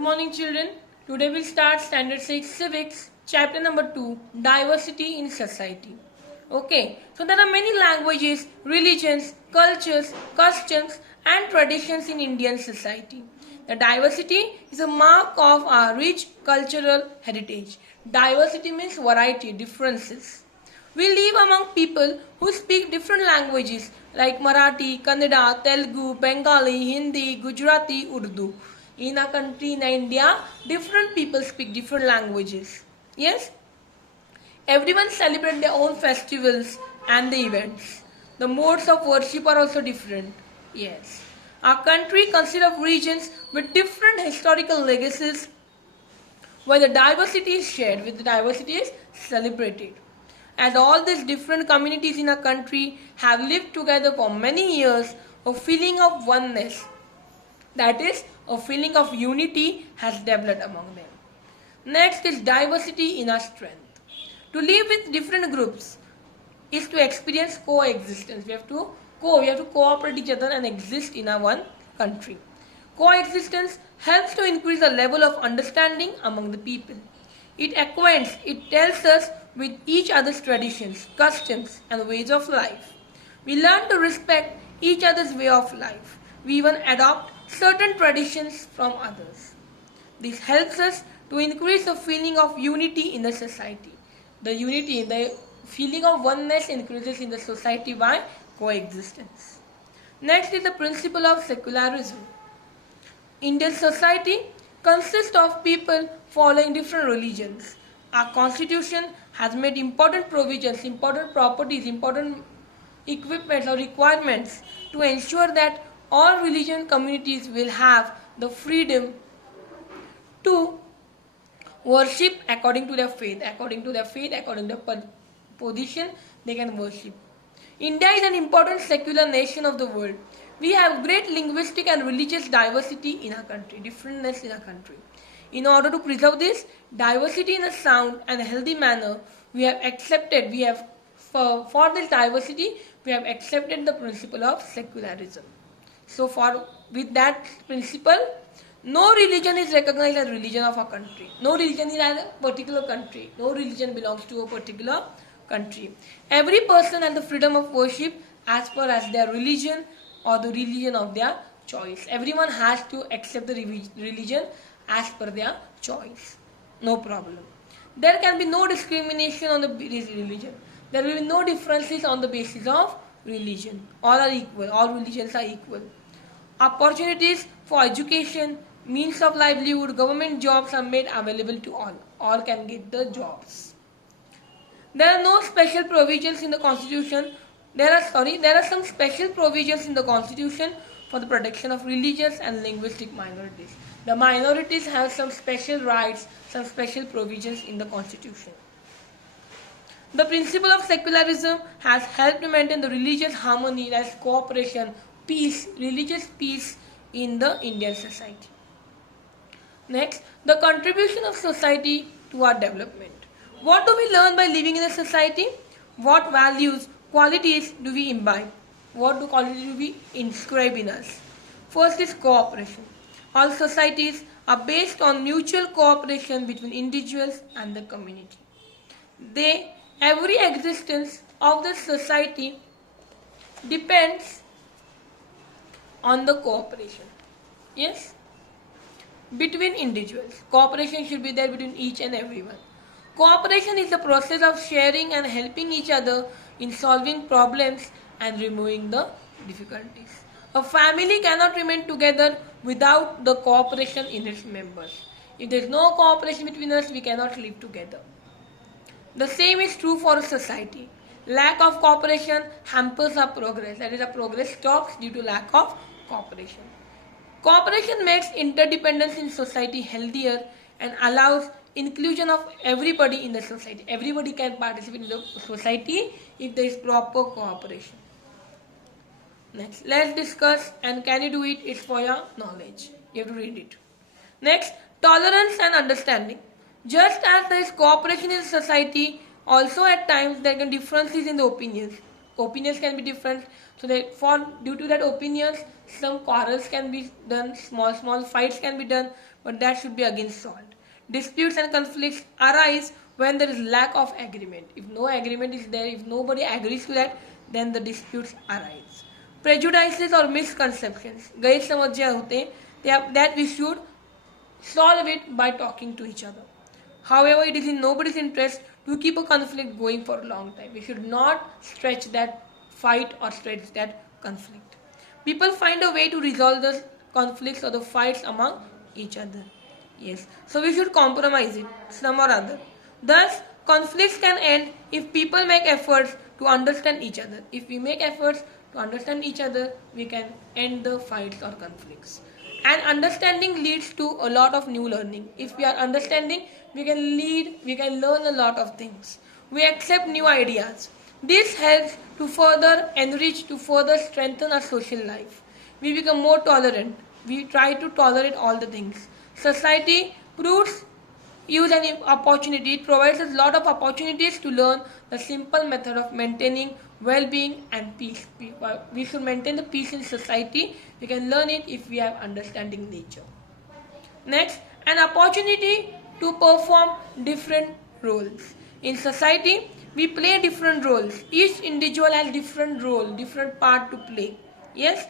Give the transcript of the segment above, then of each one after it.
morning children. Today we'll start standard 6 civics chapter number 2 diversity in society. Okay, so there are many languages, religions, cultures, customs and traditions in Indian society. The diversity is a mark of our rich cultural heritage. Diversity means variety, differences. We live among people who speak different languages like Marathi, Kannada, Telugu, Bengali, Hindi, Gujarati, Urdu. In a country in India, different people speak different languages. Yes? Everyone celebrates their own festivals and the events. The modes of worship are also different. Yes. Our country consists of regions with different historical legacies where the diversity is shared, where the diversity is celebrated. As all these different communities in our country have lived together for many years, a feeling of oneness, that is, a feeling of unity has developed among them. Next is diversity in our strength. To live with different groups is to experience coexistence. We have to cooperate each other and exist in our one country. Coexistence helps to increase the level of understanding among the people. It acquaints, it tells us with each other's traditions, customs and ways of life. We learn to respect each other's way of life. We even adopt certain traditions from others. This helps us to increase the feeling of unity in the society. The feeling of oneness increases in the society by coexistence. Next is the principle of secularism. Indian society consists of people following different religions. Our constitution has made important provisions, important properties, important equipment or requirements to ensure that all religion communities will have the freedom to worship according to their faith, according to their position they can worship. India is an important secular nation of the world. We have great linguistic and religious diversity in our country, differentness in our country. In order to preserve this diversity in a sound and healthy manner, for this diversity, we have accepted the principle of secularism. So with that principle, no religion is recognized as religion of a country. No religion is a particular country. No religion belongs to a particular country. Every person has the freedom of worship as per as their religion or the religion of their choice. Everyone has to accept the religion as per their choice. No problem. There can be no discrimination on the basis of religion. There will be no differences on the basis of religion. All are equal. All religions are equal. Opportunities for education, means of livelihood, government jobs are made available to all. All can get the jobs. There are no special provisions in the constitution. There are some special provisions in the constitution for the protection of religious and linguistic minorities. The minorities have some special rights, some special provisions in the constitution. The principle of secularism has helped to maintain the religious harmony, that is cooperation, peace, religious peace in the Indian society. Next, the contribution of society to our development. What do we learn by living in a society? What values, qualities do we imbibe? What qualities do we inscribe in us? First is cooperation. All societies are based on mutual cooperation between individuals and the community. Every existence of the society depends on the cooperation. Yes? Between individuals. Cooperation should be there between each and everyone. Cooperation is the process of sharing and helping each other in solving problems and removing the difficulties. A family cannot remain together without the cooperation in its members. If there is no cooperation between us, we cannot live together. The same is true for a society. Lack of cooperation hampers our progress. That is, our progress stops due to lack of cooperation. Cooperation makes interdependence in society healthier and allows inclusion of everybody in the society. Everybody can participate in the society if there is proper cooperation. Next, let's discuss, and can you do it? It's for your knowledge. You have to read it. Next, tolerance and understanding. Just as there is cooperation in society, also at times there can be differences in the opinions. Opinions can be different. So due to that opinions, some quarrels can be done, small fights can be done. but that should be again solved. Disputes and conflicts arise when there is lack of agreement. If no agreement is there, if nobody agrees to that, then the disputes arise. Prejudices or misconceptions, गैरसमझ जे होते that we should solve it by talking to each other. However, it is in nobody's interest to keep a conflict going for a long time. We should not stretch that fight or stretch that conflict. People find a way to resolve the conflicts or the fights among each other. Yes. So we should compromise it, some or other. Thus, conflicts can end if people make efforts to understand each other. If we make efforts to understand each other, we can end the fights or conflicts. And understanding leads to a lot of new learning. If we are understanding, we can learn a lot of things. We accept new ideas. This helps to further enrich, to further strengthen our social life. We become more tolerant. We try to tolerate all the things. Society proves use an opportunity. It provides us a lot of opportunities to learn the simple method of maintaining well-being and peace. We should maintain the peace in society. We can learn it if we have understanding nature. Next, an opportunity to perform different roles. In society, we play different roles. Each individual has different role, different part to play. Yes?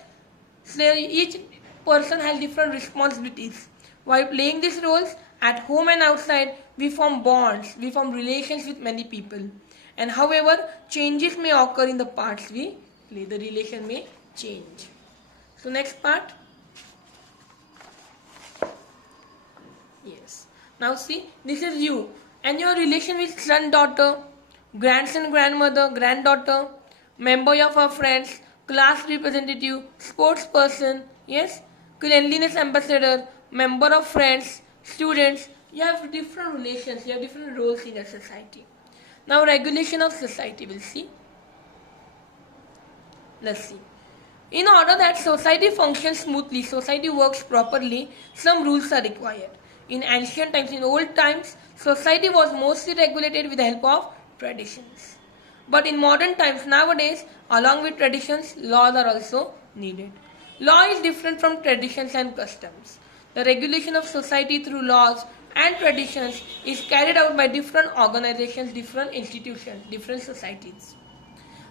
So each person has different responsibilities. While playing these roles, at home and outside, we form bonds, we form relations with many people. And however, changes may occur in the parts we play. The relation may change. So next part. Yes. Now see, this is you. And your relation with son, daughter, grandson, grandmother, granddaughter, member of our friends, class representative, sports person, yes, cleanliness ambassador, member of friends, students. You have different relations, you have different roles in a society. Now regulation of society, we'll see. Let's see. In order that society functions smoothly, society works properly, some rules are required. In ancient times, in old times, society was mostly regulated with the help of traditions. But in modern times, nowadays, along with traditions, laws are also needed. Law is different from traditions and customs. The regulation of society through laws and traditions is carried out by different organizations, different institutions, different societies.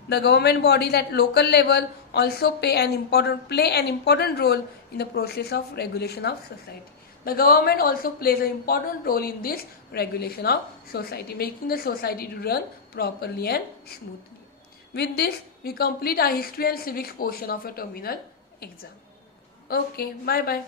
The government bodies at local level also play an important role in the process of regulation of society. The government also plays an important role in this regulation of society, making the society to run properly and smoothly. With this, we complete our history and civics portion of a terminal exam. Okay, bye bye.